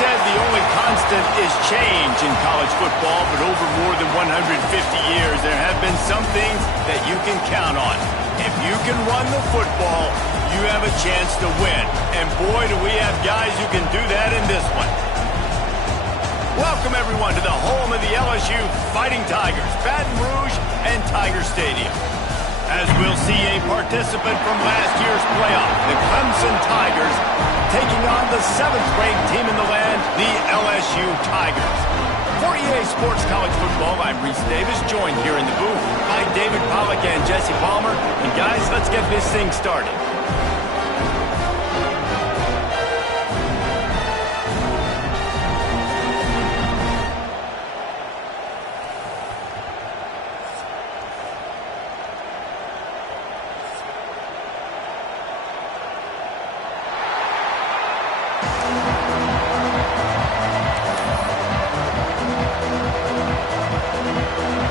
said the only constant is change in college football, but over more than 150 years, there have been some things that you can count on. If you can run the football, you have a chance to win. And boy, do we have guys who can do that in this one. Welcome, everyone, to the home of the LSU Fighting Tigers, Baton Rouge and Tiger Stadium. As we'll see a participant from last year's playoff, the Clemson Tigers, taking on the 7th-ranked team in the land, the LSU Tigers. For EA Sports College Football, I'm Reese Davis, joined here in the booth by David Pollack and Jesse Palmer. And guys, let's get this thing started.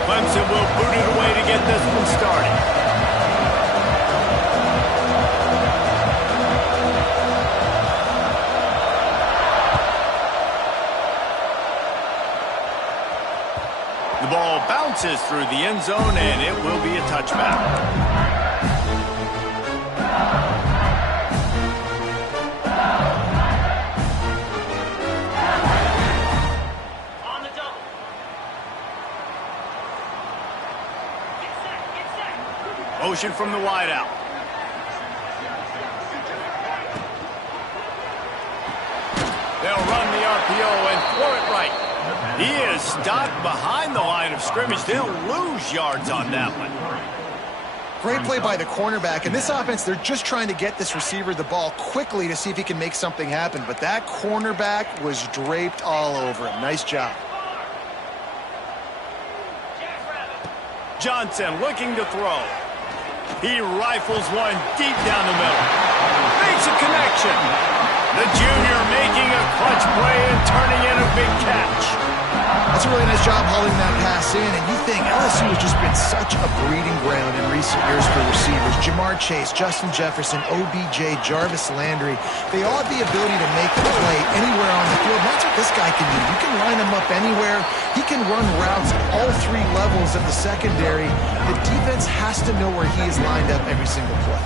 Clemson will boot it away to get this one started. The ball bounces through the end zone, and it will be a touchback. Motion from the wideout. They'll run the RPO and throw it right. He is stopped behind the line of scrimmage. They'll lose yards on that one. Great play by the cornerback. In this offense, they're just trying to get this receiver the ball quickly to see if he can make something happen. But that cornerback was draped all over him. Nice job. Johnson looking to throw. He rifles one deep down the middle. Makes a connection. The junior making a clutch play and turning in a big catch. That's a really nice job hauling that pass in. And you think LSU has just been such a breeding ground in recent years for receivers. Jamar Chase, Justin Jefferson, OBJ, Jarvis Landry. They all have the ability to make the play anywhere on the field. And that's what this guy can do. You can line him up anywhere. He can run routes at all 3 levels of the secondary. The defense has to know where he is lined up every single play.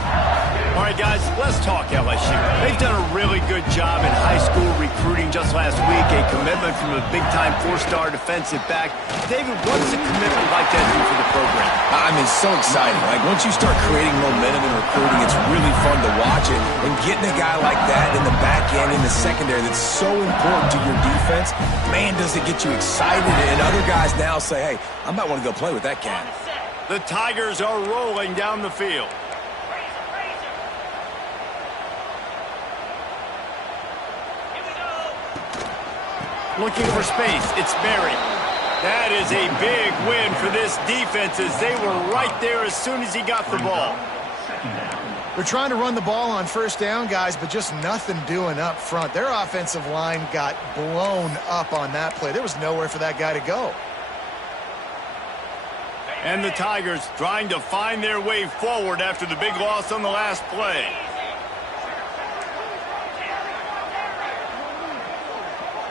All right, guys, let's talk LSU. They've done a really good job in high school recruiting just last week, a commitment from a big-time 4-star defensive back. David, what does a commitment like that do for the program? I mean, so exciting. Like, once you start creating momentum in recruiting, it's really fun to watch it. And getting a guy like that in the back end, in the secondary, that's so important to your defense, man, does it get you excited. And other guys now say, hey, I might want to go play with that cat. The Tigers are rolling down the field. Looking for space. It's Berry. That is a big win for this defense as they were right there as soon as he got the ball. They're trying to run the ball on first down, guys, but just nothing doing up front. Their offensive line got blown up on that play. There was nowhere for that guy to go. And the Tigers trying to find their way forward after the big loss on the last play.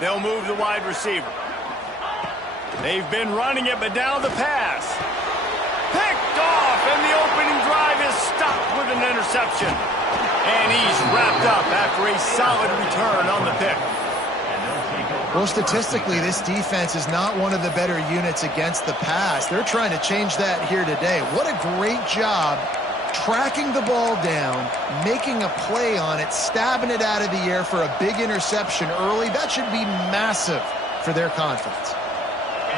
They'll move the wide receiver. They've been running it, but now the pass. Picked off, and the opening drive is stopped with an interception. And he's wrapped up after a solid return on the pick. Well, statistically, this defense is not one of the better units against the pass. They're trying to change that here today. What a great job tracking the ball down, making a play on it, stabbing it out of the air for a big interception early. That should be massive for their confidence.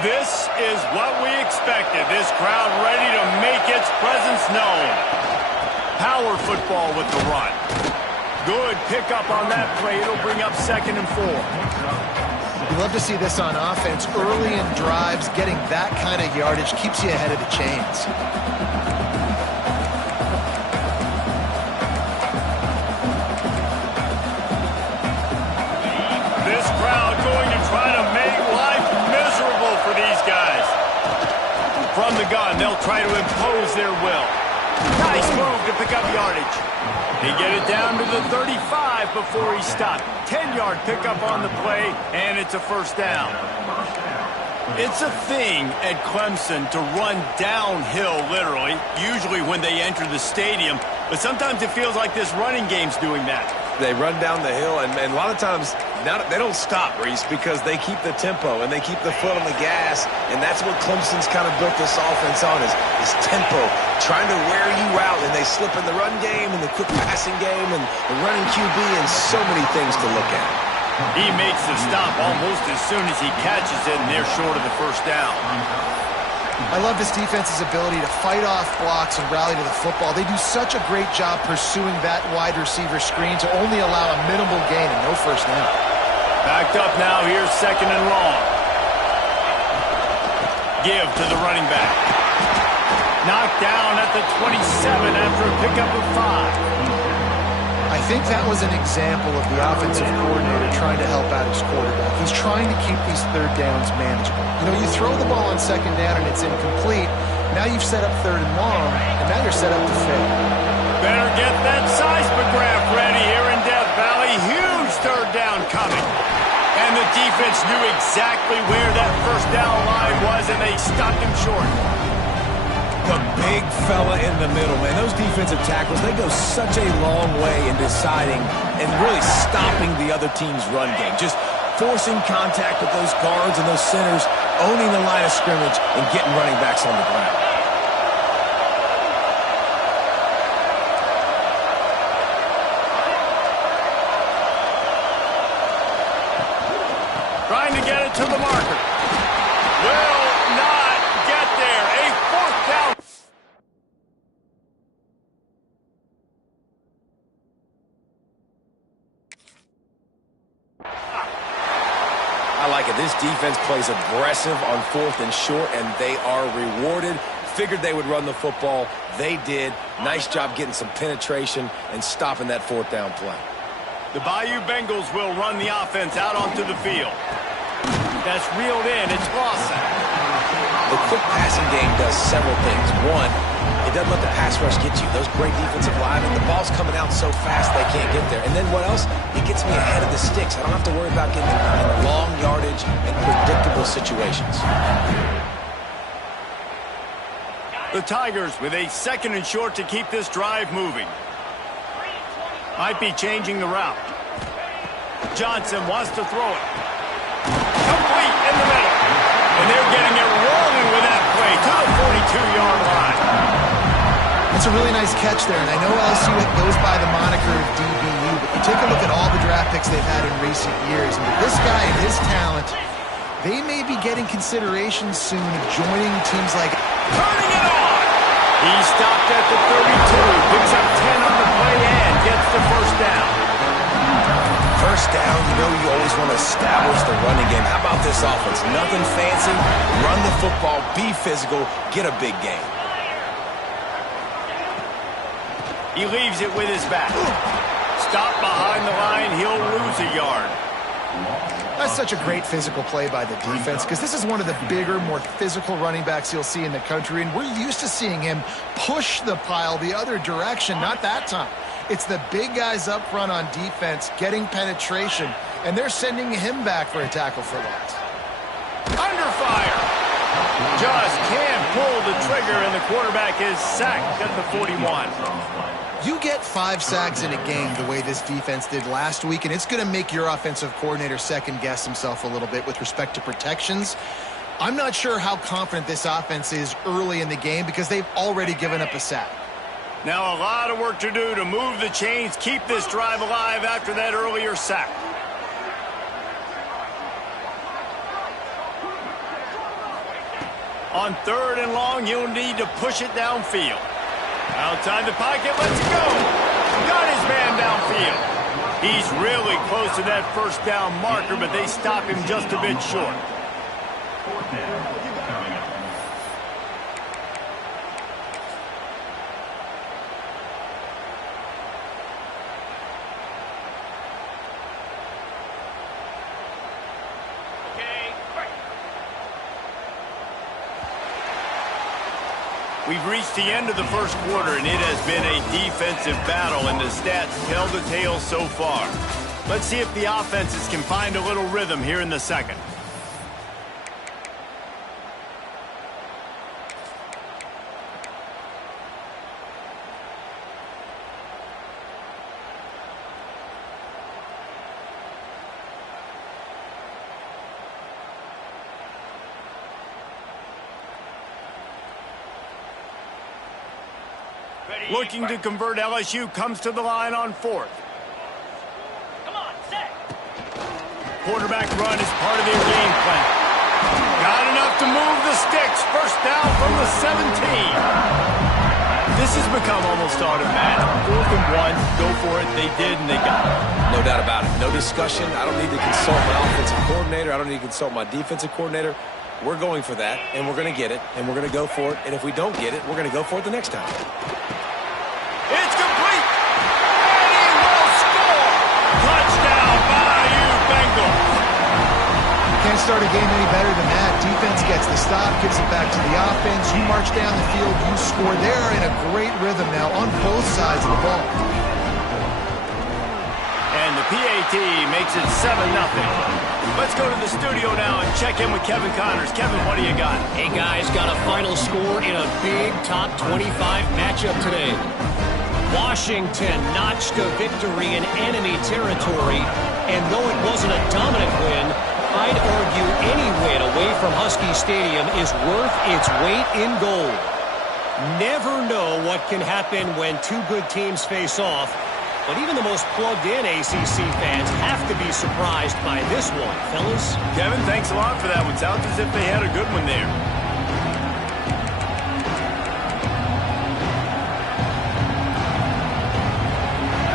This is what we expected. This crowd ready to make its presence known. Power football with the run. Good pickup on that play. It'll bring up 2nd and 4. You love to see this on offense. Early in drives, getting that kind of yardage keeps you ahead of the chains. This crowd going to try to make life miserable for these guys. From the gun, they'll try to impose their will. Nice move to pick up yardage. He get it down to the 35 before he stopped. 10-yard pickup on the play, and it's a first down. It's a thing at Clemson to run downhill, literally, usually when they enter the stadium. But sometimes it feels like this running game's doing that. They run down the hill, and a lot of times they don't stop, Reese, because they keep the tempo and they keep the foot on the gas, and that's what Clemson's kind of built this offense on is tempo, trying to wear you out, and they slip in the run game and the quick passing game and the running QB and so many things to look at. He makes the stop almost as soon as he catches it, and they're short of the first down. I love this defense's ability to fight off blocks and rally to the football. They do such a great job pursuing that wide receiver screen to only allow a minimal gain and no first down. Backed up now, here's second and long. Give to the running back. Knocked down at the 27 after a pickup of 5. I think that was an example of the offensive coordinator trying to help out his quarterback. He's trying to keep these third downs manageable. You know, you throw the ball on second down and it's incomplete. Now you've set up third and long, and now you're set up to fail. Better get that seismograph ready here in Death Valley. Huge third down coming. And the defense knew exactly where that first down line was, and they stopped him short. The big fella in the middle, man. Those defensive tackles, they go such a long way in deciding and really stopping the other team's run game. Just forcing contact with those guards and those centers, owning the line of scrimmage, and getting running backs on the ground. Trying to get it to the marker. Will not get there. A fourth down. I like it. This defense plays aggressive on fourth and short, and they are rewarded. Figured they would run the football. They did. Nice job getting some penetration and stopping that fourth down play. The Bayou Bengals will run the offense out onto the field. That's reeled in. It's Lawson. The quick passing game does several things. One, it doesn't let the pass rush get you. Those great defensive linemen, the ball's coming out so fast they can't get there. And then what else? It gets me ahead of the sticks. I don't have to worry about getting in long yardage and predictable situations. The Tigers with a second and short to keep this drive moving. Might be changing the route. Johnson wants to throw it. Complete in the middle. And they're getting it rolling with that play to the 42-yard line. It's a really nice catch there, and I know LSU goes by the moniker of DBU, but you take a look at all the draft picks they've had in recent years, and with this guy and his talent, they may be getting consideration soon of joining teams like... Turning it on! He stopped at the 32, picks up 10 on the play and gets the first down. First down, you know you always want to establish the running game. How about this offense? Nothing fancy. Run the football, be physical, get a big gain. He leaves it with his back. Stop behind the line, he'll lose a yard. That's such a great physical play by the defense because this is one of the bigger, more physical running backs you'll see in the country, and we're used to seeing him push the pile the other direction. Not that time. It's the big guys up front on defense getting penetration, and they're sending him back for a tackle for loss. Under fire. Just can't pull the trigger, and the quarterback is sacked at the 41. You get 5 sacks in a game the way this defense did last week, and it's going to make your offensive coordinator second-guess himself a little bit with respect to protections. I'm not sure how confident this offense is early in the game because they've already given up a sack. Now a lot of work to do to move the chains, keep this drive alive after that earlier sack. On third and long, you'll need to push it downfield. Outside the pocket, let's go. Got his man downfield. He's really close to that first down marker, but they stop him just a bit short. We've reached the end of the first quarter, and it has been a defensive battle, and the stats tell the tale so far. Let's see if the offenses can find a little rhythm here in the second. Looking to convert, LSU comes to the line on fourth. Come on, set. Quarterback run is part of their game plan. Got enough to move the sticks. First down from the 17. This has become almost automatic. 4th and 1, go for it. They did, and they got it. No doubt about it. No discussion. I don't need to consult my offensive coordinator. I don't need to consult my defensive coordinator. We're going for that, and we're going to get it, and we're going to go for it. And if we don't get it, we're going to go for it the next time. It's complete, and he will score. Touchdown, Bayou Bengals. Can't start a game any better than that. Defense gets the stop, gives it back to the offense. You march down the field, you score. They're in a great rhythm now on both sides of the ball. And the PAT makes it 7-0. Let's go to the studio now and check in with Kevin Connors. Kevin, what do you got? Hey, guys, got a final score in a big top 25 matchup today. Washington notched a victory in enemy territory, and though it wasn't a dominant win, I'd argue any win away from Husky Stadium is worth its weight in gold. Never know what can happen when two good teams face off, but even the most plugged-in ACC fans have to be surprised by this one, fellas. Kevin, thanks a lot for that one. Sounds as if they had a good one there.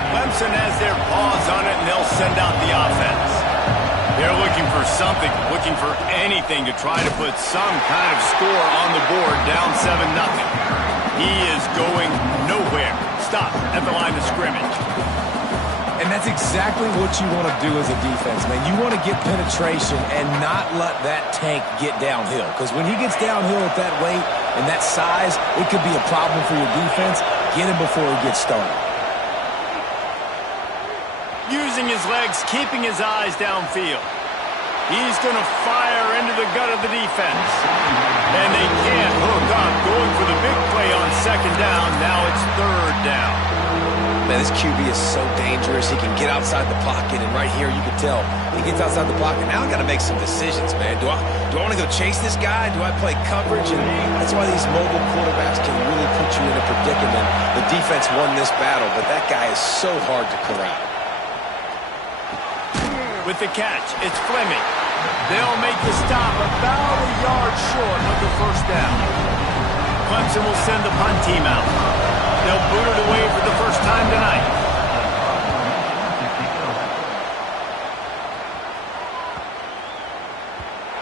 Clemson has their paws on it, and they'll send out the offense. They're looking for something, looking for anything to try to put some kind of score on the board, down 7-0. He is going nowhere. Stop at the line of scrimmage. And that's exactly what you want to do as a defense, man. You want to get penetration and not let that tank get downhill. Because when he gets downhill at that weight and that size, it could be a problem for your defense. Get him before he gets started. Using his legs, keeping his eyes downfield. He's going to fire into the gut of the defense. And they can't hook up. Going for the big play on second down. Now it's third down. Man, this QB is so dangerous. He can get outside the pocket, and right here you can tell he gets outside the pocket. Now I got to make some decisions, man. Do I want to go chase this guy? Do I play coverage? And that's why these mobile quarterbacks can really put you in a predicament. The defense won this battle, but that guy is so hard to corral. With the catch, it's Fleming. They'll make the stop about a yard short of the first down. Clemson will send the punt team out. They'll boot it away for the first time tonight.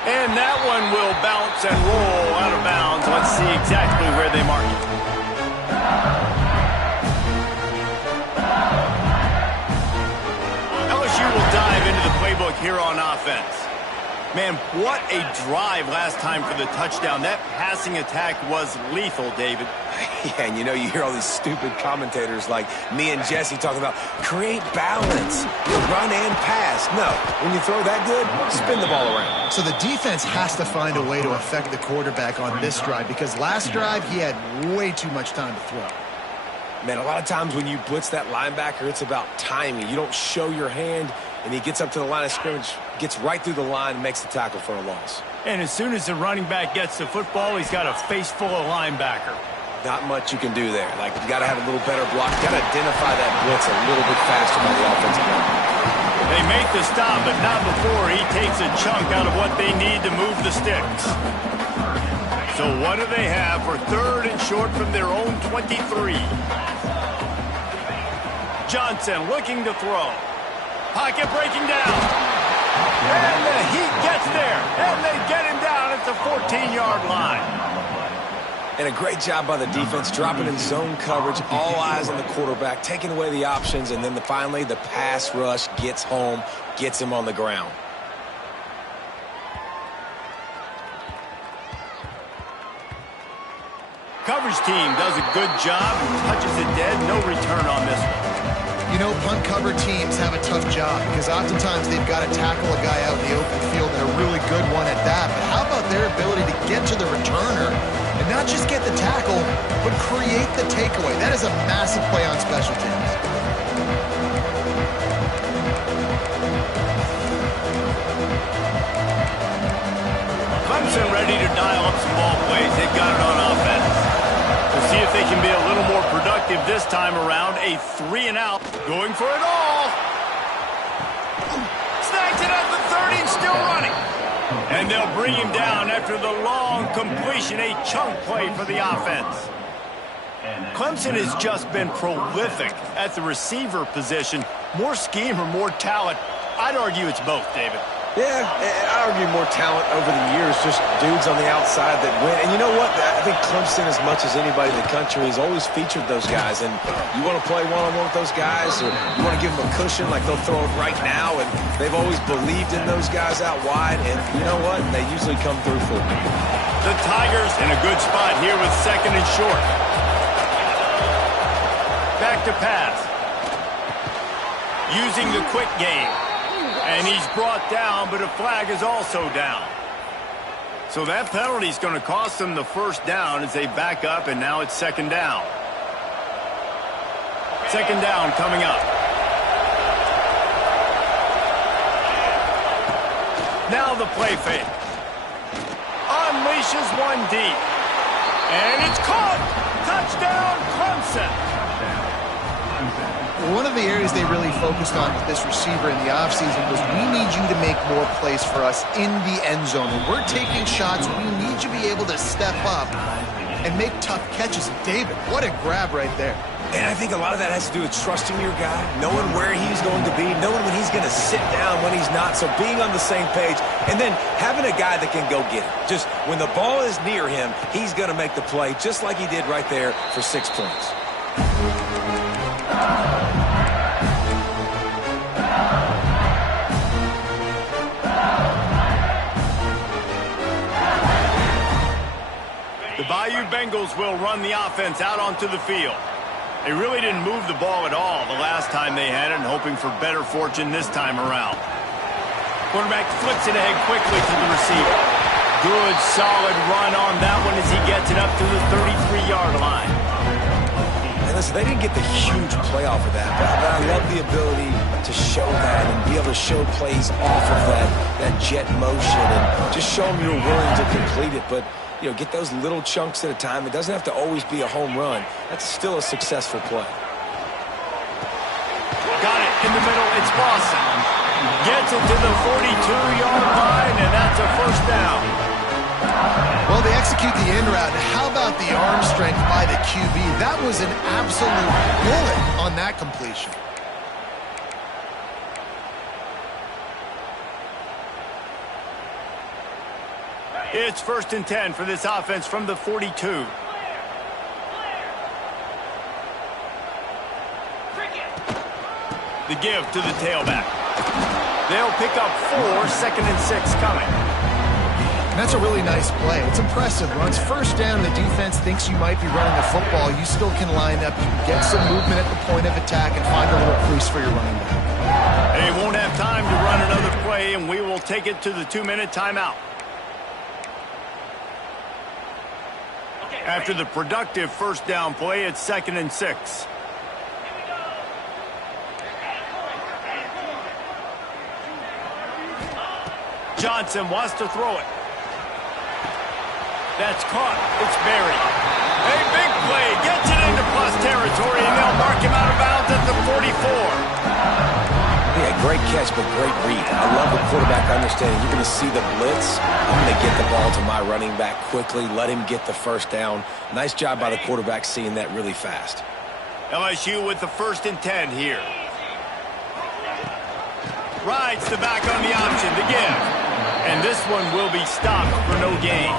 And that one will bounce and roll out of bounds. Let's see exactly where they mark it. LSU will dive into the playbook here on offense. Man, what a drive last time for the touchdown. That passing attack was lethal, David. Yeah, and you hear all these stupid commentators like me and Jesse talking about create balance, run and pass. No, when you throw that good, spin the ball around. So the defense has to find a way to affect the quarterback on this drive, because last drive he had way too much time to throw. Man, a lot of times when you blitz that linebacker, it's about timing. You don't show your hand, and he gets up to the line of scrimmage, gets right through the line, and makes the tackle for a loss. And as soon as the running back gets the football, he's got a face full of linebacker. Not much you can do there. Like, you got to have a little better block. You got to identify that blitz a little bit faster by the offensive line. They make the stop, but not before he takes a chunk out of what they need to move the sticks. So what do they have for third and short from their own 23? Johnson looking to throw. Pocket breaking down. And the Heat gets there. And they get him down at the 14-yard line. And a great job by the defense, dropping in zone coverage, all eyes on the quarterback, taking away the options, and then finally the pass rush gets home, gets him on the ground. coverage team does a good job, touches it dead, no return on this one. You know, punt cover teams have a tough job because oftentimes they've got to tackle a guy out in the open field and a really good one at that. But how about their ability to get to the returner and not just get the tackle, but create the takeaway? That is a massive play on special teams. Clemson ready to dial up some ball plays. They've got it on offense. We'll see if they can be a little more productive this time around. A 3-and-out. Going for it all. Snags it at the 30 and still running. And they'll bring him down after the long completion. A chunk play for the offense. Clemson has just been prolific at the receiver position. More scheme or more talent? I'd argue it's both, David. Yeah, I argue more talent over the years, just dudes on the outside that win. And you know what? I think Clemson, as much as anybody in the country, has always featured those guys. And you want to play one-on-one with those guys, or you want to give them a cushion like they'll throw it right now. And they've always believed in those guys out wide. And you know what? They usually come through for them. The Tigers in a good spot here with 2nd and short. Back to pass. Using the quick game. And he's brought down, but a flag is also down. So that penalty is going to cost them the first down as they back up, and now it's 2nd down. 2nd down coming up. Now the play fake. Unleashes one deep. And it's caught. Touchdown, Clemson. One of the areas they really focused on with this receiver in the offseason was, we need you to make more plays for us in the end zone. When we're taking shots, we need you to be able to step up and make tough catches. David, what a grab right there. And I think a lot of that has to do with trusting your guy, knowing where he's going to be, knowing when he's going to sit down, when he's not. So being on the same page, and then having a guy that can go get it. Just when the ball is near him, he's going to make the play, just like he did right there for 6 points. The Bayou Bengals will run the offense out onto the field. They really didn't move the ball at all the last time they had it, and hoping for better fortune this time around. Quarterback flips it ahead quickly to the receiver. Good, solid run on that one as he gets it up to the 33-yard line. And listen, they didn't get the huge play off of that, but I love the ability to show that and be able to show plays off of that jet motion and just show them you're willing to complete it. But you know, get those little chunks at a time. It doesn't have to always be a home run. That's still a successful play. Got it in the middle. It's Lawson. Gets it to the 42-yard line, and that's a first down. Well, they execute the end route. How about the arm strength by the QB? That was an absolute bullet on that completion. It's 1st and 10 for this offense from the 42. The give to the tailback. They'll pick up 4, 2nd and 6 coming. And that's a really nice play. It's impressive. Once first down, the defense thinks you might be running the football. You still can line up, you can get some movement at the point of attack, and find a little crease for your running back. They won't have time to run another play, and we will take it to the 2-minute timeout. After the productive first down play, it's 2nd and 6. Johnson wants to throw it. That's caught. It's buried. A big play. Gets it into plus territory, and they'll mark him out of bounds at the 44. Yeah, great catch, but great read. I love the quarterback understanding. You're going to see the blitz. I'm going to get the ball to my running back quickly, let him get the first down. Nice job by the quarterback seeing that really fast. LSU with the 1st and 10 here. Rides the back on the option to give. And this one will be stopped for no gain.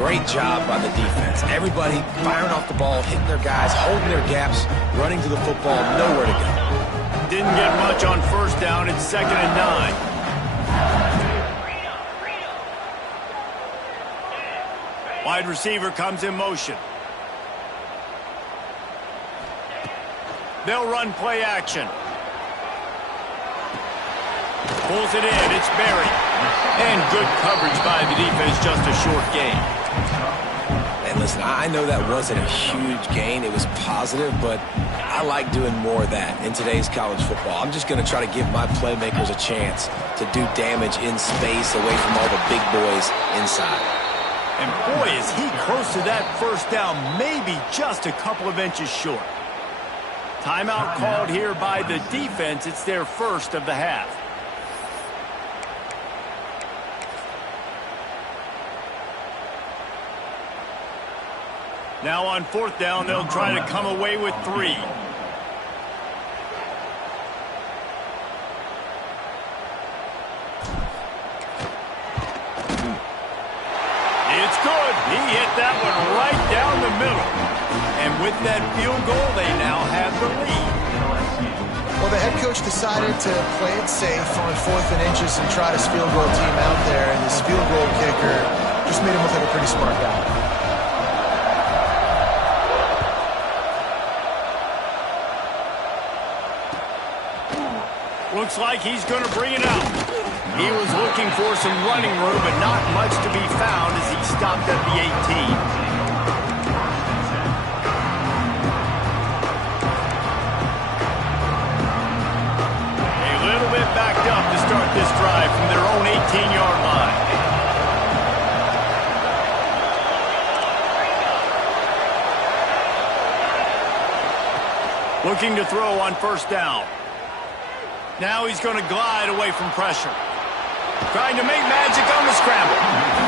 Great job by the defense. Everybody firing off the ball, hitting their guys, holding their gaps, running to the football, nowhere to go. Didn't get much on first down. It's 2nd and 9. Wide receiver comes in motion. They'll run play action. Pulls it in. It's buried. And good coverage by the defense. Just a short gain. And listen, I know that wasn't a huge gain. It was positive, but I like doing more of that in today's college football. I'm just going to try to give my playmakers a chance to do damage in space away from all the big boys inside. And boy, is he close to that first down, maybe just a couple of inches short. Timeout called here by the defense. It's their first of the half. Now on fourth down, they'll try to come away with 3. It's good. He hit that one right down the middle. And with that field goal, they now have the lead. Well, the head coach decided to play it safe on 4th and inches and try his field goal team out there. And this field goal kicker just made him look like a pretty smart guy. Looks like he's going to bring it out. He was looking for some running room, but not much to be found as he stopped at the 18. A little bit backed up to start this drive from their own 18-yard line. Looking to throw on first down. Now he's going to glide away from pressure. Trying to make magic on the scramble.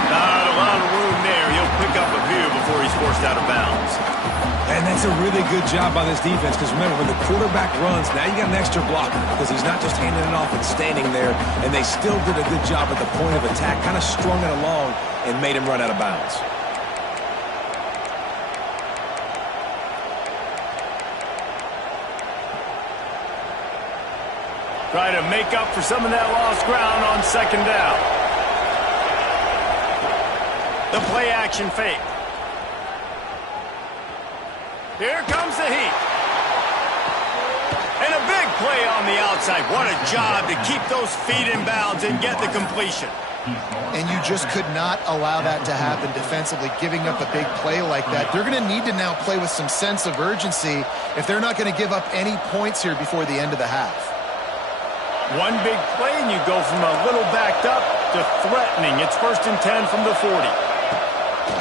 Not a lot of room there. He'll pick up a few before he's forced out of bounds. And that's a really good job by this defense, because remember, when the quarterback runs, now you got an extra blocker, because he's not just handing it off and standing there, and they still did a good job at the point of attack, kind of strung it along and made him run out of bounds. Try to make up for some of that lost ground on second down. The play action fake. Here comes the heat. And a big play on the outside. What a job to keep those feet in bounds and get the completion. And you just could not allow that to happen defensively, giving up a big play like that. They're going to need to now play with some sense of urgency if they're not going to give up any points here before the end of the half. One big play and you go from a little backed up to threatening. It's 1st and 10 from the 40.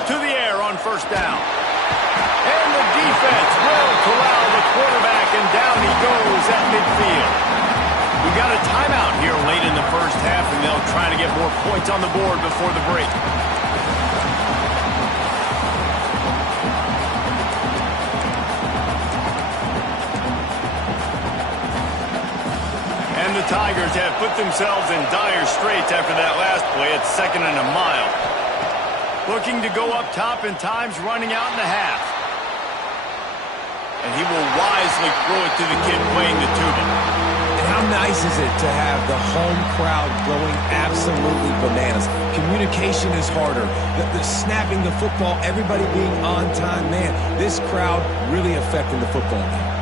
To the air on first down. And the defense will corral the quarterback, and down he goes at midfield. We got a timeout here late in the first half, and they'll try to get more points on the board before the break. And the Tigers have put themselves in dire straits after that last play. It's 2nd and a mile. Looking to go up top, and time's running out in the half. And he will wisely throw it to the kid playing the tuba. And how nice is it to have the home crowd going absolutely bananas? Communication is harder. The snapping the football, everybody being on time. Man, this crowd really affecting the football game.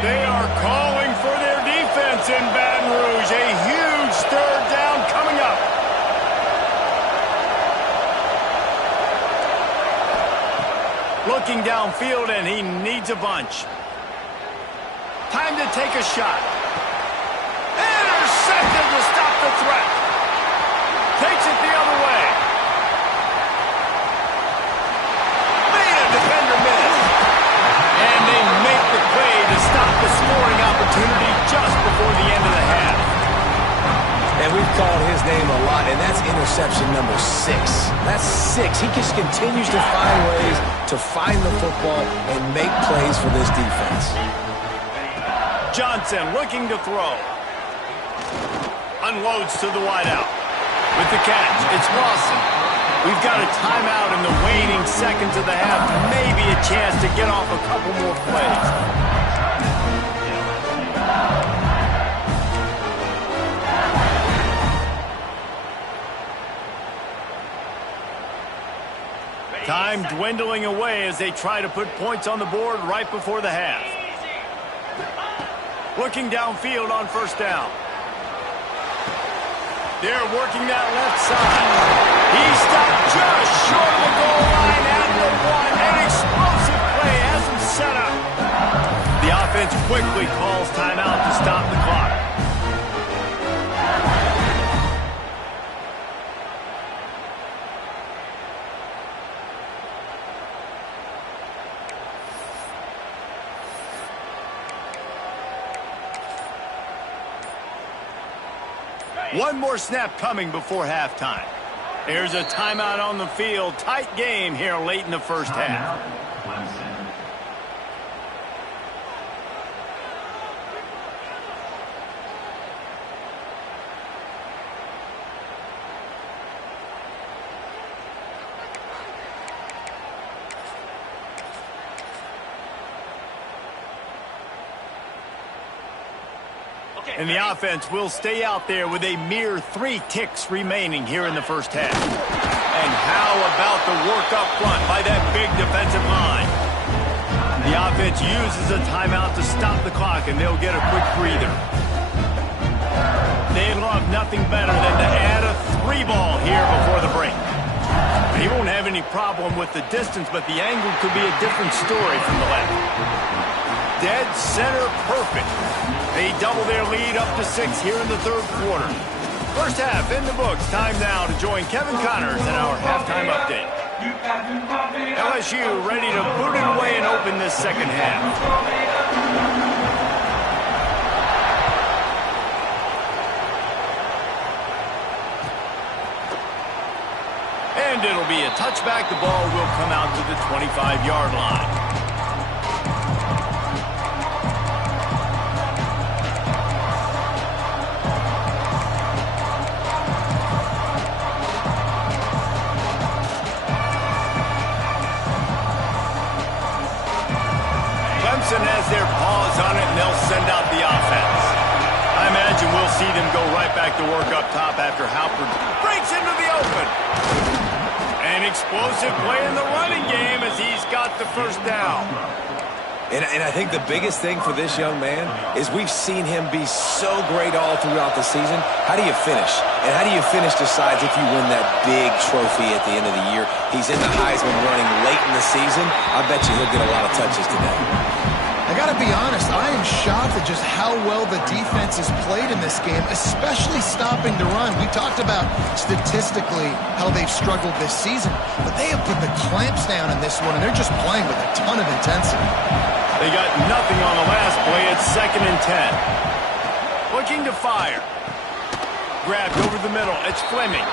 They are calling for their defense in Baton Rouge. A huge 3rd down coming up. Looking downfield, and he needs a bunch. Time to take a shot. Intercepted to stop the threat. Takes it the other way. Made a defender miss. And they make the play to stop the scoring opportunity just before the end of the half. And we've called his name a lot, and that's interception number 6. That's 6. He just continues to find ways to find the football and make plays for this defense. Johnson looking to throw. Unloads to the wideout. With the catch, it's Lawson. We've got a timeout in the waning seconds of the half. Maybe a chance to get off a couple more plays. Time dwindling away as they try to put points on the board right before the half. Looking downfield on first down. They're working that left side. He stopped just short of the goal line at the 1. An explosive play has him set up. The offense quickly calls timeout to stop the clock. One more snap coming before halftime. There's a timeout on the field. Tight game here late in the first half. And the offense will stay out there with a mere 3 ticks remaining here in the first half. And how about the work up front by that big defensive line? The offense uses a timeout to stop the clock, and they'll get a quick breather. They'd love nothing better than to add a 3-ball here before the break. He won't have any problem with the distance, but the angle could be a different story from the left. Dead center perfect. They double their lead up to 6 here in the third quarter. First half in the books. Time now to join Kevin Connors in our halftime update. LSU ready to boot it away and open this second half. And it'll be a touchback. The ball will come out to the 25-yard line. Clemson has their paws on it, and they'll send out the offense. I imagine we'll see them go right back to work up top after Halpern breaks into the open. An explosive play in the running game as he's got the first down. And I think the biggest thing for this young man is we've seen him be so great all throughout the season. How do you finish? And how do you finish decides if you win that big trophy at the end of the year. He's in the Heisman running late in the season. I bet you he'll get a lot of touches today. I got to be honest, I am shocked at just how well the defense has played in this game, especially stopping the run. We talked about statistically how they've struggled this season, but they have put the clamps down in this one, and they're just playing with a ton of intensity. They got nothing on the last play. It's 2nd and 10. Looking to fire. Grabbed over the middle. It's Fleming.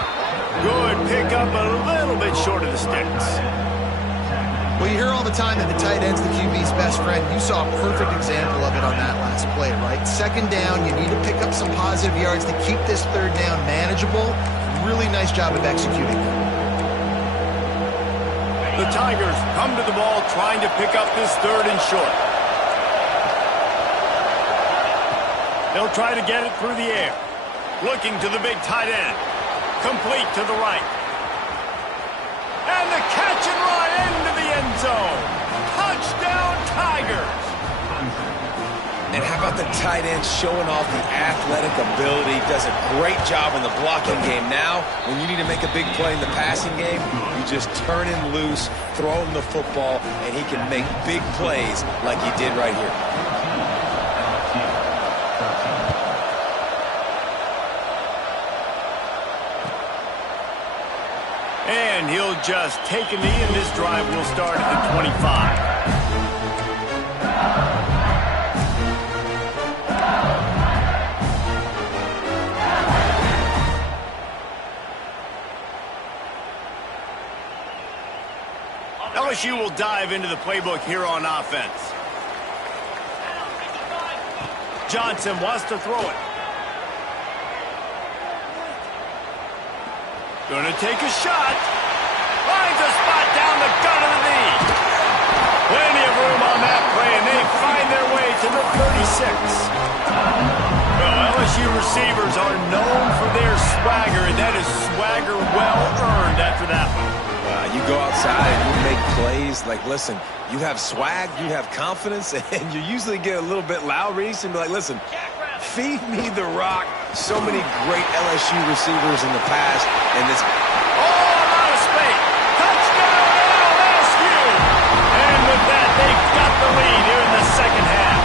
Good pickup, a little bit short of the sticks. Well, you hear all the time that the tight end's the QB's best friend. You saw a perfect example of it on that last play, right? 2nd down, you need to pick up some positive yards to keep this 3rd down manageable. Really nice job of executing. The Tigers come to the ball trying to pick up this 3rd and short. They'll try to get it through the air. Looking to the big tight end. Complete to the right. And the catch and run into the end zone. Touchdown, Tigers. And how about the tight end showing off the athletic ability? Does a great job in the blocking game. Now, when you need to make a big play in the passing game, you just turn him loose, throw him the football, and he can make big plays like he did right here. And he'll just take a knee, and this drive will start at the 25. LSU will dive into the playbook here on offense. Johnson wants to throw it. Going to take a shot. Finds a spot down the gut of the knee. Plenty of room on that play, and they find their way to the 36. Well, LSU receivers are known for their swagger, and that is swagger well earned after that one. You go outside and you make plays. Like, listen, you have swag, you have confidence, and you usually get a little bit loud, Reese, and be like, listen, feed me the rock. So many great LSU receivers in the past, and this... Oh, a lot of space. Touchdown, LSU! And with that, they've got the lead here in the second half.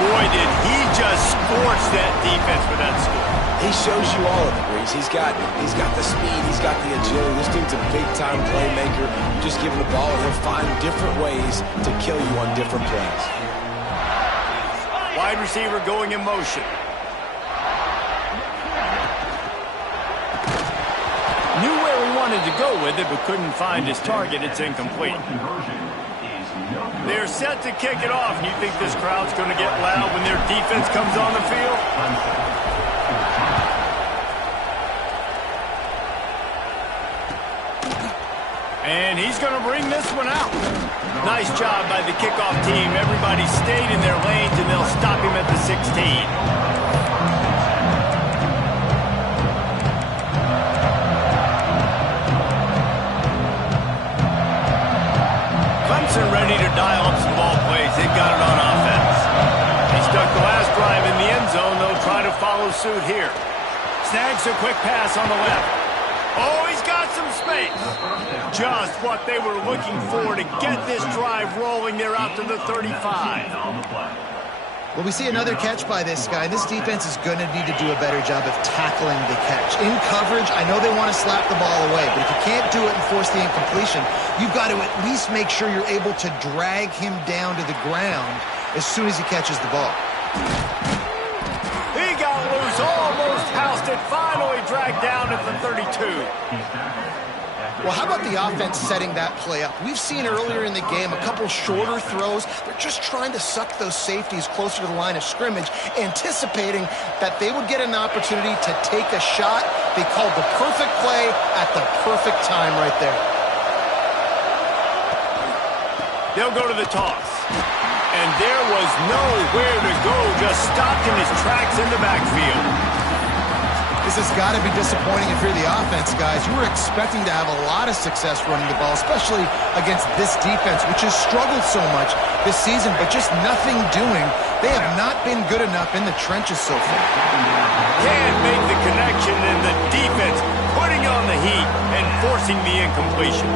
Boy, did he just scorch that defense with that score. He shows you all of it, Reese. He's got the speed, he's got the agility. This dude's a big-time playmaker. You just give him the ball, and he'll find different ways to kill you on different plays. Wide receiver going in motion. Knew where he wanted to go with it, but couldn't find his target. It's incomplete. They're set to kick it off. You think this crowd's going to get loud when their defense comes on the field? And he's going to bring this one out. Nice job by the kickoff team. Everybody stayed in their lanes, and they'll stop him at the 16. Clemson ready to dial up some ball plays. They've got it on offense. They stuck the last drive in the end zone. They'll try to follow suit here. Snags a quick pass on the left. Oh, he's got some space. Just what they were looking for to get this drive rolling. They're out to the 35. Well, we see another catch by this guy. This defense is going to need to do a better job of tackling the catch. In coverage, I know they want to slap the ball away, but if you can't do it and force the incompletion, you've got to at least make sure you're able to drag him down to the ground as soon as he catches the ball. He got loose, almost housed it, finally dragged down at the 32. Well, how about the offense setting that play up? We've seen earlier in the game a couple shorter throws. They're just trying to suck those safeties closer to the line of scrimmage, anticipating that they would get an opportunity to take a shot. They called the perfect play at the perfect time right there. They'll go to the toss. And there was nowhere to go, just stopped in his tracks in the backfield. This has got to be disappointing if you're the offense, guys. You were expecting to have a lot of success running the ball, especially against this defense, which has struggled so much this season, but just nothing doing. They have not been good enough in the trenches so far. Can't make the connection, and the defense putting on the heat and forcing the incompletion.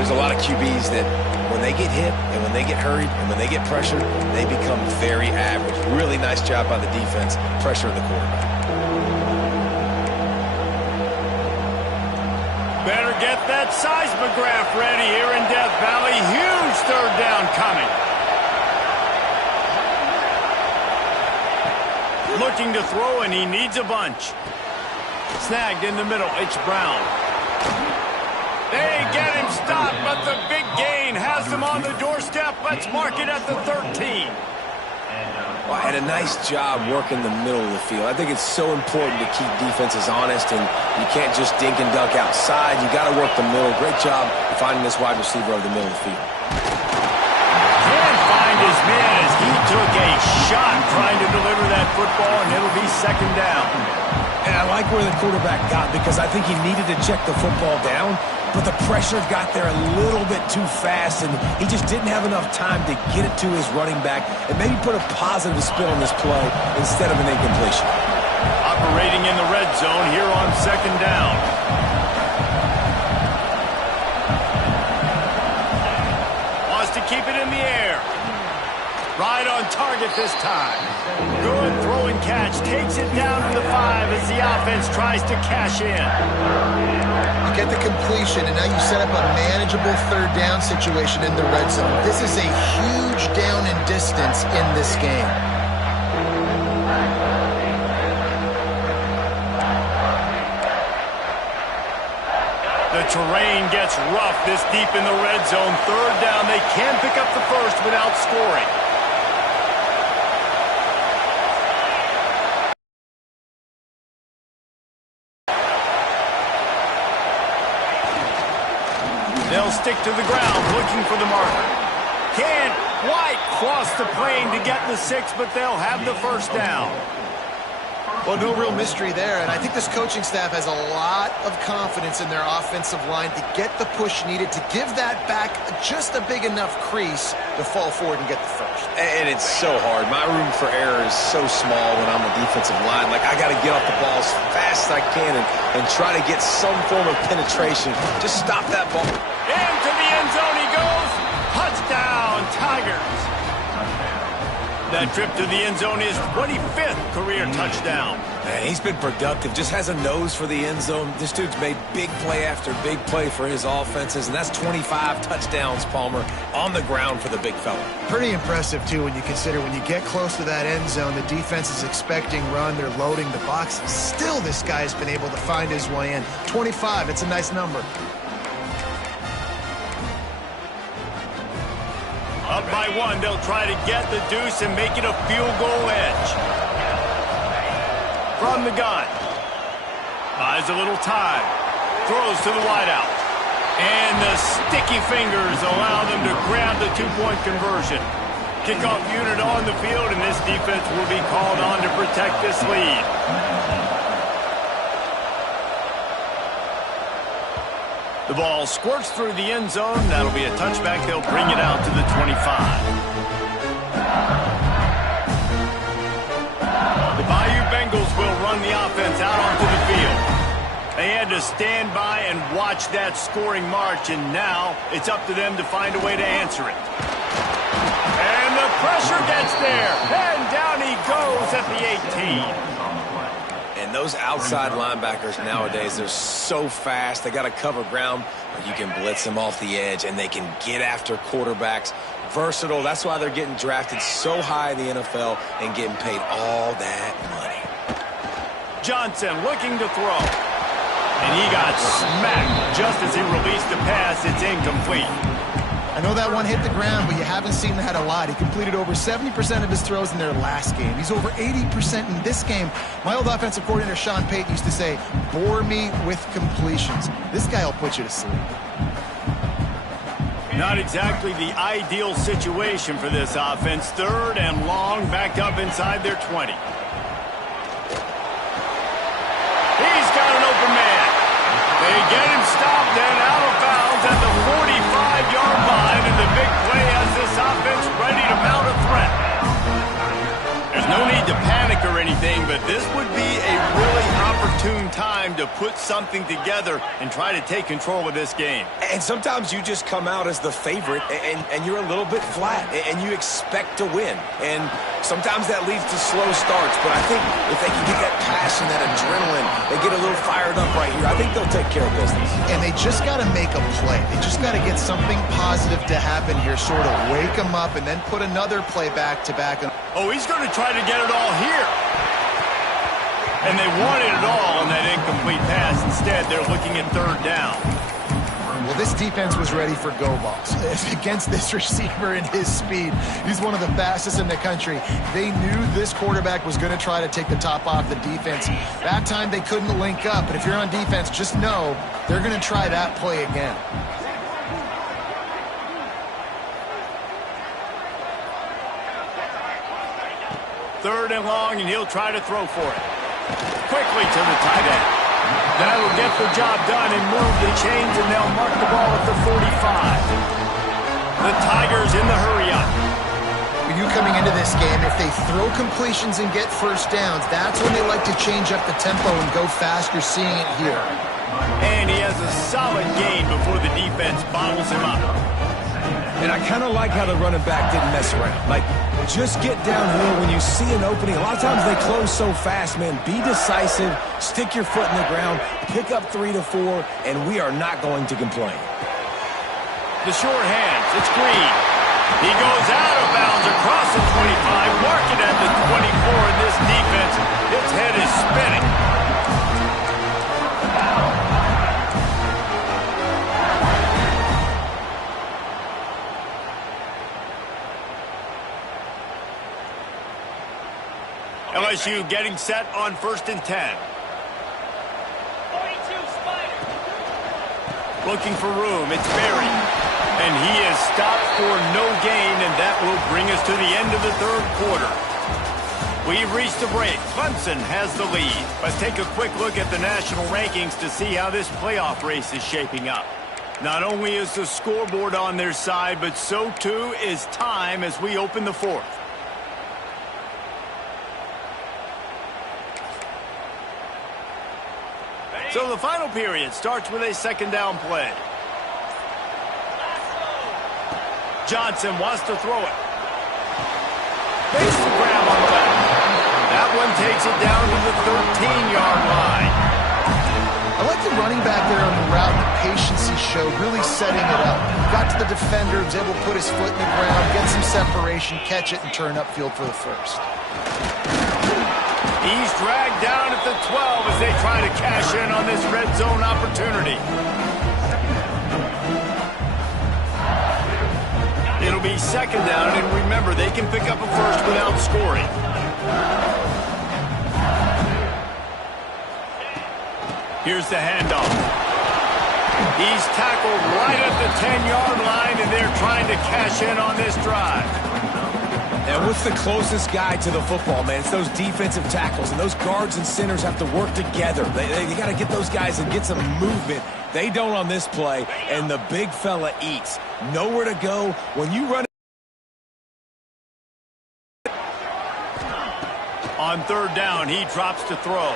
There's a lot of QBs that when they get hit and when they get hurried and when they get pressured, they become very average. Really nice job by the defense, pressuring the quarterback. Better get that seismograph ready here in Death Valley. Huge third down coming. Looking to throw, and he needs a bunch. Snagged in the middle. It's Brown. They get him stopped, but the big gain has them on the doorstep. Let's mark it at the 13. Well, and a nice job working the middle of the field. I think it's so important to keep defenses honest, and you can't just dink and dunk outside. You got to work the middle. Great job finding this wide receiver over the middle of the field. Can't find his man as he took a shot trying to deliver that football, and it'll be second down. And I like where the quarterback got, because I think he needed to check the football down, but the pressure got there a little bit too fast, and he just didn't have enough time to get it to his running back and maybe put a positive spin on this play instead of an incompletion. Operating in the red zone here on second down. Wants to keep it in the air. Right on target this time. Good throwing catch. Takes it down to the 5 as the offense tries to cash in. You get the completion, and now you set up a manageable third down situation in the red zone. This is a huge down in distance in this game. The terrain gets rough this deep in the red zone. Third down. They can pick up the first without scoring. They'll stick to the ground, looking for the marker. Can't quite cross the plane to get the 6, but they'll have the first down. Well, no real mystery there, and I think this coaching staff has a lot of confidence in their offensive line to get the push needed to give that back just a big enough crease to fall forward and get the first. And it's so hard. My room for error is so small when I'm a defensive line. Like, I got to get off the ball as fast as I can and try to get some form of penetration. Just stop that ball. Into the end zone he goes. Touchdown, Tigers. That trip to the end zone is 25th career touchdown. Man, he's been productive, just has a nose for the end zone. This dude's made big play after big play for his offenses, and that's 25 touchdowns, Palmer, on the ground for the big fella. Pretty impressive, too, when you consider when you get close to that end zone, the defense is expecting run, they're loading the box. Still, this guy's been able to find his way in. 25, it's a nice number. Up by one, they'll try to get the deuce and make it a field goal edge. From the gun. Buys a little time. Throws to the wideout. And the sticky fingers allow them to grab the two-point conversion. Kickoff unit on the field, and this defense will be called on to protect this lead. The ball squirts through the end zone. That'll be a touchback. They'll bring it out to the 25. The Bayou Bengals will run the offense out onto the field. They had to stand by and watch that scoring march, and now it's up to them to find a way to answer it. And the pressure gets there, and down he goes at the 18. And those outside linebackers nowadays, they're so fast. They got to cover ground, but you can blitz them off the edge, and they can get after quarterbacks. Versatile. That's why they're getting drafted so high in the NFL and getting paid all that money. Johnson looking to throw. And he got smacked just as he released the pass. It's incomplete. I know that one hit the ground, but you haven't seen that a lot. He completed over 70% of his throws in their last game. He's over 80% in this game. My old offensive coordinator, Sean Payton, used to say, bore me with completions. This guy will put you to sleep. Not exactly the ideal situation for this offense. Third and long, backed up inside their 20. He's got an open man. They get him stopped and out of bounds at the 45-yard line, and the big play has this offense ready to mount a threat. There's no need to panic or anything, but this would be a really opportune time to put something together and try to take control of this game. And sometimes you just come out as the favorite, and you're a little bit flat, and you expect to win. And sometimes that leads to slow starts, but I think if they can get that passion, that adrenaline, they get a little fired up right here, I think they'll take care of business. And they just got to make a play. They just got to get something positive to happen here, sort of wake them up, and then put another play back-to-back. Oh, he's going to try to get it all here. And they wanted it all on that incomplete pass. Instead, they're looking at third down. Well, this defense was ready for go balls against this receiver and his speed. He's one of the fastest in the country. They knew this quarterback was going to try to take the top off the defense. That time they couldn't link up, but if you're on defense, just know they're going to try that play again. Third and long, and he'll try to throw for it. Quickly to the tight end. That'll get the job done and move the chains, and they'll mark the ball at the 45. The Tigers in the hurry-up. You coming into this game, if they throw completions and get first downs, that's when they like to change up the tempo and go fast. You're seeing it here. And he has a solid gain before the defense bottles him up. And I kind of like how the running back didn't mess around. Like, just get downhill when you see an opening. A lot of times they close so fast, man. Be decisive, stick your foot in the ground, pick up 3 to 4, and we are not going to complain. The short hands, it's Green. He goes out of bounds across the 25, mark it at the 24, and this defense, its head is spinning. LSU getting set on 1st and 10. Looking for room, it's Berry. And he is stopped for no gain, and that will bring us to the end of the third quarter. We've reached the break. Clemson has the lead. Let's take a quick look at the national rankings to see how this playoff race is shaping up. Not only is the scoreboard on their side, but so too is time as we open the fourth. So the final period starts with a second down play. Johnson wants to throw it. Makes the grab on the left. That one takes it down to the 13-yard line. I like the running back there on the route, the patience he showed, really setting it up. Got to the defender, was able to put his foot in the ground, get some separation, catch it, and turn upfield for the first. He's dragged down at the 12 as they try to cash in on this red zone opportunity. It'll be second down, and remember, they can pick up a first without scoring. Here's the handoff. He's tackled right at the 10-yard line, and they're trying to cash in on this drive. And what's the closest guy to the football, man? It's those defensive tackles, and those guards and centers have to work together. They got to get those guys and get some movement. They don't on this play, and the big fella eats. Nowhere to go. When you run on third down, he drops to throw.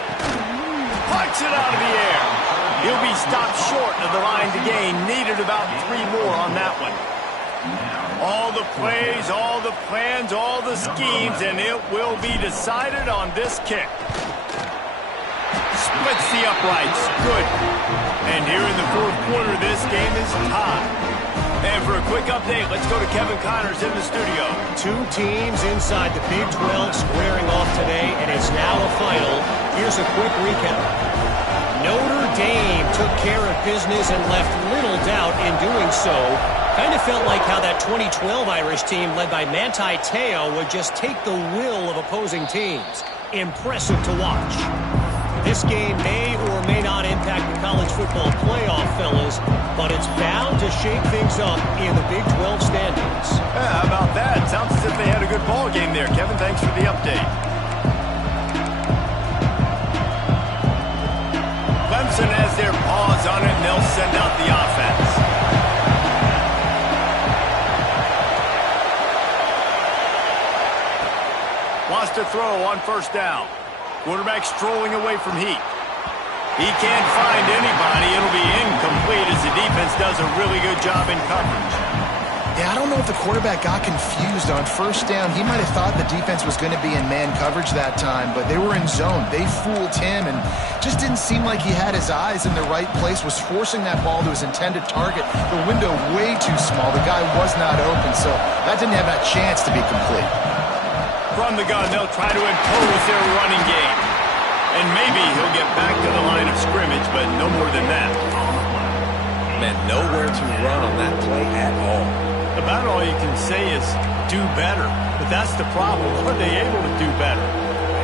Punts it out of the air. He'll be stopped short of the line to gain. Needed about 3 more on that one. All the plays, all the plans, all the schemes, and it will be decided on this kick. Splits the uprights. Good. And here in the fourth quarter, this game is tied. And for a quick update, let's go to Kevin Connors in the studio. 2 teams inside the Big 12 squaring off today, and it's now a final. Here's a quick recap. Notre Dame took care of business and left little doubt in doing so. Kind of felt like how that 2012 Irish team led by Manti Te'o would just take the will of opposing teams. Impressive to watch. This game may or may not impact the college football playoff, fellas, but it's bound to shake things up in the Big 12 standings. How about that? Sounds as if they had a good ball game there. Kevin, thanks for the update. Clemson has their paws on it, and they'll send out the offense. Wants to throw on first down. Quarterback strolling away from heat. He can't find anybody. It'll be incomplete as the defense does a really good job in coverage. Yeah, I don't know if the quarterback got confused on first down. He might have thought the defense was going to be in man coverage that time, but they were in zone. They fooled him and just didn't seem like he had his eyes in the right place, was forcing that ball to his intended target. The window way too small. The guy was not open, so that didn't have that chance to be complete. From the gun, they'll try to impose their running game. And maybe he'll get back to the line of scrimmage, but no more than that. man, nowhere to run on that play at all. About all you can say is do better. But that's the problem. Are they able to do better?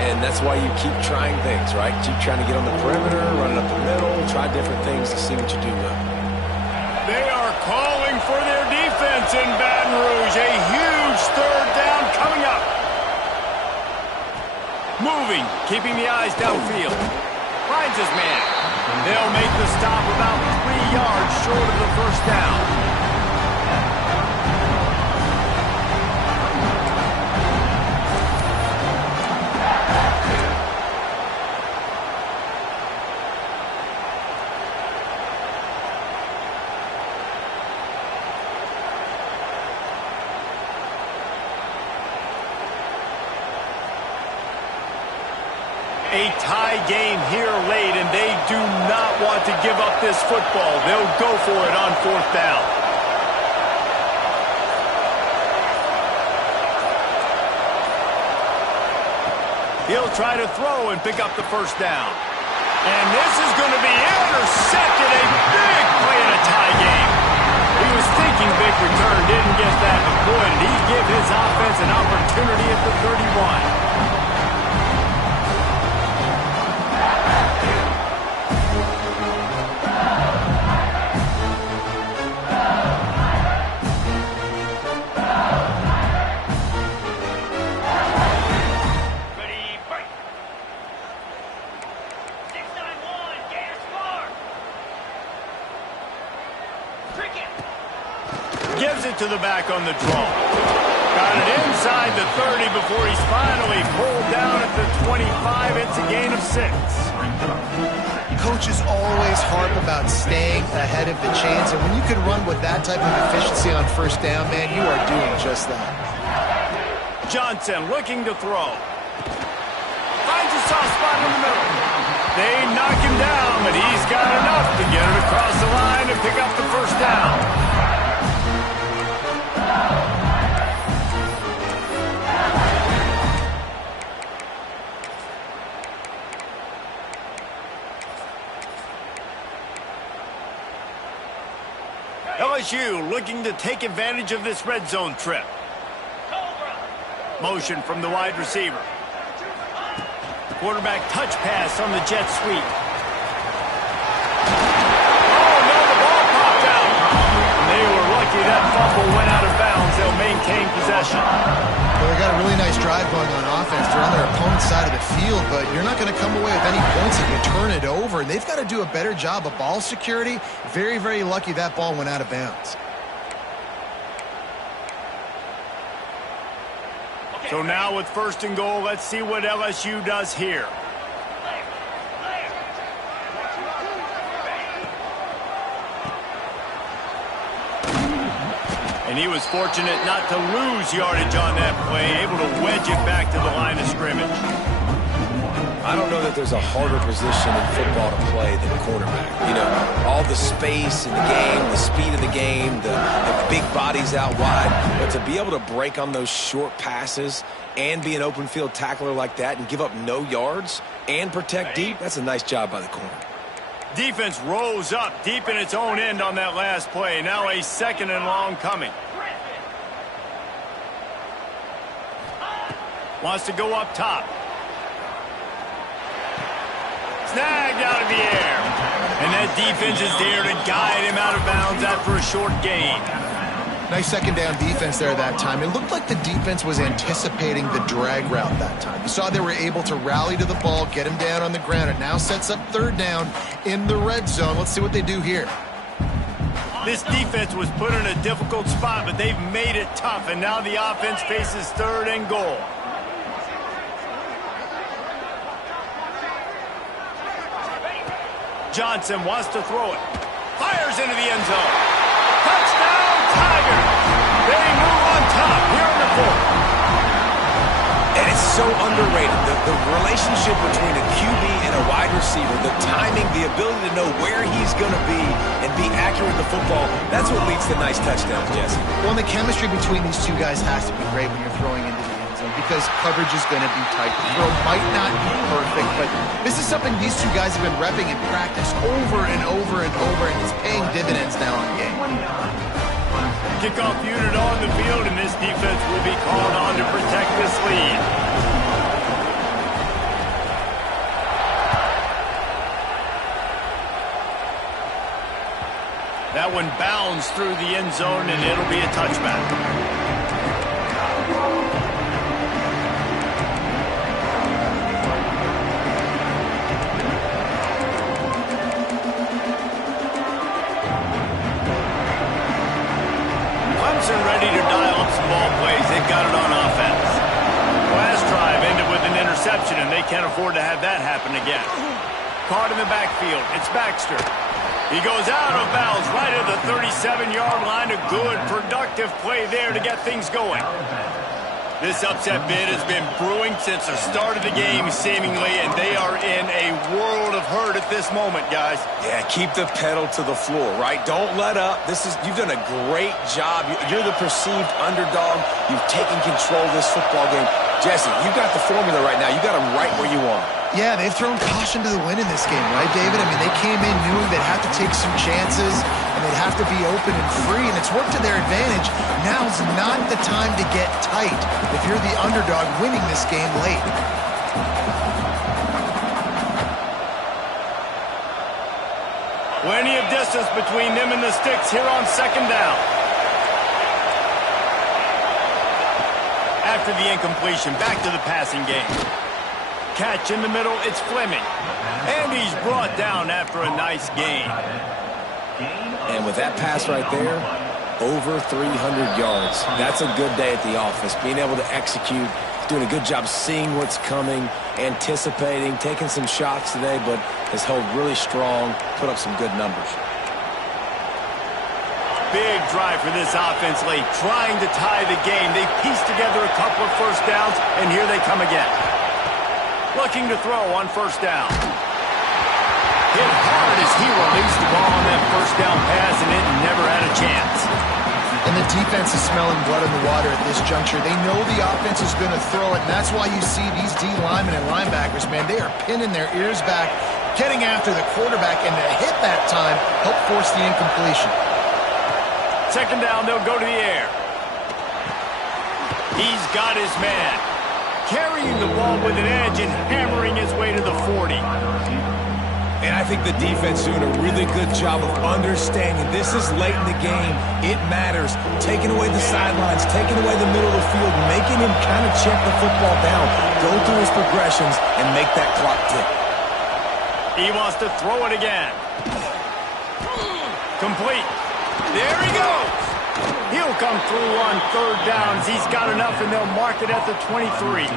And that's why you keep trying things, right? Keep trying to get on the perimeter, run it up the middle, try different things to see what you do well. They are calling for their defense in Baton Rouge. A huge third down coming up. Moving, keeping the eyes downfield. Finds his man. They'll make the stop about 3 yards short of the first down. A tie game here late, and they do not want to give up this football. They'll go for it on fourth down. He'll try to throw and pick up the first down. And this is going to be intercepted. A big play in a tie game. He was thinking big return, didn't get that, but boy, did he give his offense an opportunity at the 31. Gives it to the back on the draw. Got it inside the 30 before he's finally pulled down at the 25. It's a gain of 6. Coaches always harp about staying ahead of the chains, and when you can run with that type of efficiency on first down, man, you are doing just that. Johnson looking to throw. Finds a soft spot in the middle. They knock him down, but he's got enough to get it across the line and pick up the first down. LSU looking to take advantage of this red zone trip. Motion from the wide receiver. Quarterback touch pass on the jet sweep. Oh, no, the ball popped out. They were lucky that fumble went out of bounds. They'll maintain possession. Well, they got a really nice drive going on offense. They're on their opponent's side of the field, but you're not going to come away with any points if you turn it over. And they've got to do a better job of ball security. Very, very lucky that ball went out of bounds. So now with first and goal, let's see what LSU does here. And he was fortunate not to lose yardage on that play, able to wedge it back to the line of scrimmage. I don't know that there's a harder position in football to play than quarterback. You know, all the space in the game, the speed of the game, the big bodies out wide. But to be able to break on those short passes and be an open field tackler like that and give up no yards and protect deep, that's a nice job by the corner. Defense rose up deep in its own end on that last play. Now a second and long coming. Wants to go up top. Snagged out of the air. And that defense is there to guide him out of bounds after a short gain. Nice second down defense there that time. It looked like the defense was anticipating the drag route that time. You saw they were able to rally to the ball, get him down on the ground. It now sets up third down in the red zone. Let's see what they do here. This defense was put in a difficult spot, but they've made it tough, and now the offense faces third and goal. Johnson wants to throw it. Fires into the end zone. Touchdown, Tigers! They move on top here in the fourth. And it's so underrated. The relationship between a QB and a wide receiver, the timing, the ability to know where he's going to be and be accurate with the football, that's what leads to nice touchdowns, Jesse. Well, and the chemistry between these two guys has to be great when you're throwing into the end zone because coverage is going to be tight. The throw might not be perfect, but this is something these two guys have been repping in practice over and over and over, and it's paying dividends now in game. Kickoff unit on the field, and this defense will be called on to protect this lead. That one bounds through the end zone, and it'll be a touchback. Clemson ready to dial up some ball plays. They've got it on offense. Last drive ended with an interception, and they can't afford to have that happen again. Caught in the backfield. It's Baxter. He goes out of bounds right at the 37-yard line. A good, productive play there to get things going. This upset bid has been brewing since the start of the game, seemingly, and they are in a world of hurt at this moment, guys. Yeah, keep the pedal to the floor, right? Don't let up. You've done a great job. You're the perceived underdog. You've taken control of this football game. Jesse, you got the formula right now. You got them right where you want. Yeah, they've thrown caution to the wind in this game, right, David? I mean, they came in knowing they'd have to take some chances and they'd have to be open and free, and it's worked to their advantage. Now's not the time to get tight if you're the underdog winning this game late. Plenty of distance between them and the sticks here on second down. After the incompletion, back to the passing game. Catch in the middle, it's Fleming. And he's brought down after a nice gain. And with that pass right there, Over 300 yards. That's a good day at the office. Being able to execute, doing a good job seeing what's coming, anticipating, taking some shots today, but has held really strong, put up some good numbers. Big drive for this offense late, trying to tie the game. They pieced together a couple of first downs, and here they come again. Looking to throw on first down. Hit hard as he released the ball on that first down pass, and it never had a chance. And the defense is smelling blood in the water at this juncture. They know the offense is going to throw it, and that's why you see these D linemen and linebackers, man, they are pinning their ears back, getting after the quarterback, and to hit that time, help force the incompletion. Second down, they'll go to the air. He's got his man. Carrying the ball with an edge and hammering his way to the 40. And I think the defense doing a really good job of understanding this is late in the game. It matters. Taking away the sidelines, taking away the middle of the field, making him kind of check the football down, go through his progressions, and make that clock tick. He wants to throw it again. Complete. There he goes. He'll come through on third downs. He's got enough, and they'll mark it at the 23.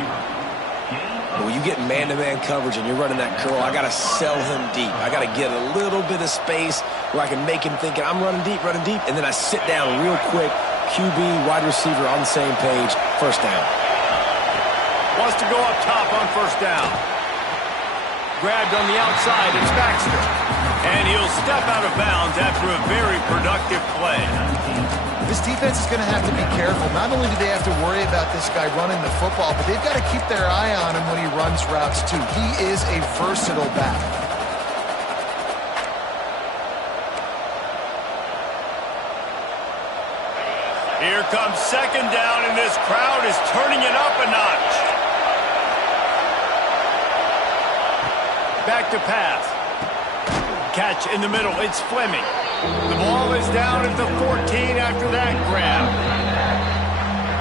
When you get man-to-man coverage and you're running that curl, I got to sell him deep. I got to get a little bit of space where I can make him think I'm running deep, and then I sit down real quick. QB, wide receiver on the same page. First down. Wants to go up top on first down. Grabbed on the outside, it's Baxter. And he'll step out of bounds after a very productive play. This defense is going to have to be careful. Not only do they have to worry about this guy running the football, but they've got to keep their eye on him when he runs routes too. He is a versatile back. Here comes second down, and this crowd is turning it up a notch. Back to pass. Catch in the middle. It's Fleming. The ball is down at the 14 after that grab.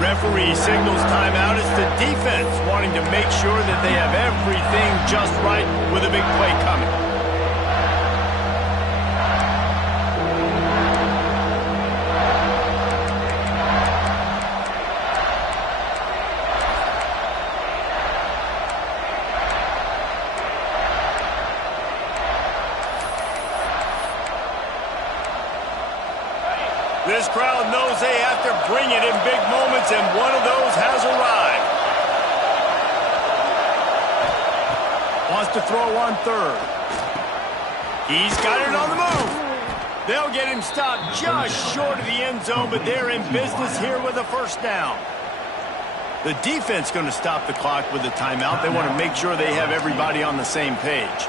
Referee signals timeout. It's the defense wanting to make sure that they have everything just right with a big play coming. This crowd knows they have to bring it in big moments, and one of those has arrived. Wants to throw on third. He's got it on the move. They'll get him stopped just short of the end zone, but they're in business here with a first down. The defense going to stop the clock with a timeout. They want to make sure they have everybody on the same page.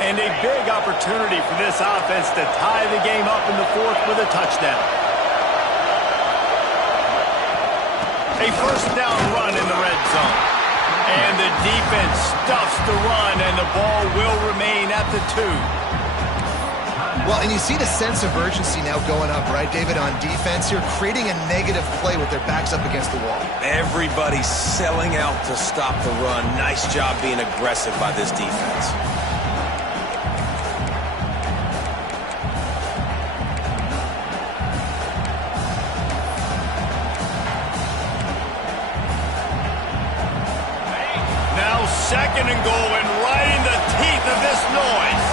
And a big opportunity for this offense to tie the game up in the fourth with a touchdown. A first down run in the red zone. And the defense stuffs the run, and the ball will remain at the 2. Well, and you see the sense of urgency now going up, right, David, on defense here, creating a negative play with their backs up against the wall. Everybody's selling out to stop the run. Nice job being aggressive by this defense. Second and goal, and right in the teeth of this noise.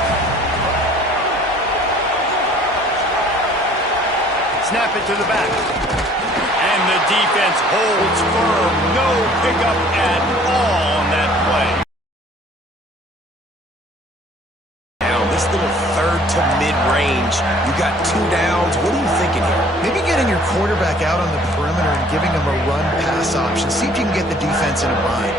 Snap it to the back. And the defense holds firm. No pickup at all on that play. Now, this little third to mid-range, you got 2 downs. What are you thinking here? Maybe getting your quarterback out on the perimeter and giving him a run-pass option. See if you can get the defense in a bind.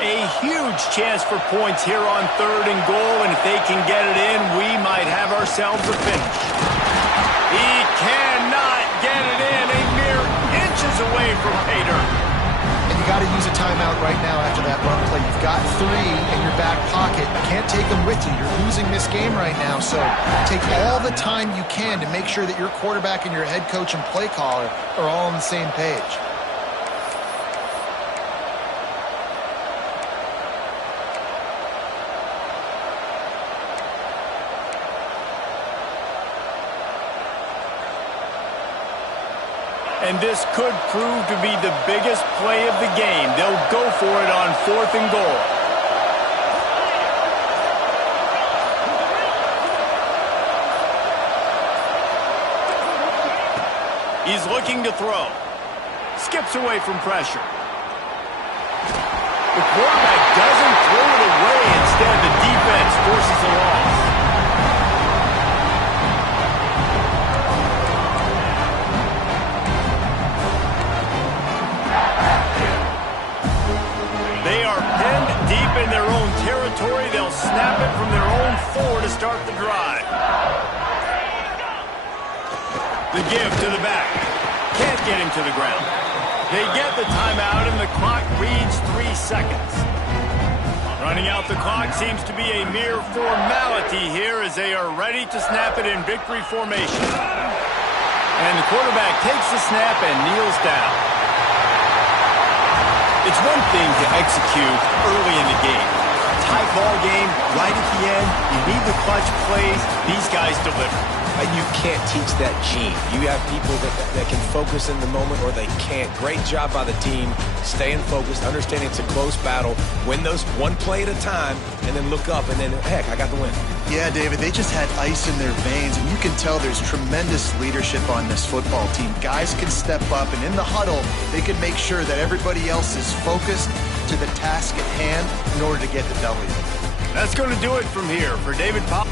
A huge chance for points here on third and goal, and if they can get it in, we might have ourselves a finish. He cannot get it in, a mere inches away from pay dirt. And you got to use a timeout right now after that run play. You've got 3 in your back pocket. You can't take them with you. You're losing this game right now, so take all the time you can to make sure that your quarterback and your head coach and play caller are all on the same page. And this could prove to be the biggest play of the game. They'll go for it on 4th and goal. He's looking to throw. Skips away from pressure. The quarterback doesn't throw it away. Instead, the defense forces a loss. They are pinned deep in their own territory. They'll snap it from their own 4 to start the drive. The give to the back. Can't get him to the ground. They get the timeout, and the clock reads 3 seconds. Running out the clock seems to be a mere formality here as they are ready to snap it in victory formation. And the quarterback takes the snap and kneels down. It's one thing to execute early in the game. Tie ball game, right at the end, you need the clutch plays. These guys deliver. You can't teach that gene. You have people that can focus in the moment or they can't. Great job by the team, staying focused, understanding it's a close battle, win those one play at a time, and then look up, and then, heck, I got the win. Yeah, David, they just had ice in their veins, and you can tell there's tremendous leadership on this football team. Guys can step up, and in the huddle, they can make sure that everybody else is focused to the task at hand in order to get the W. That's going to do it from here. For David Powell.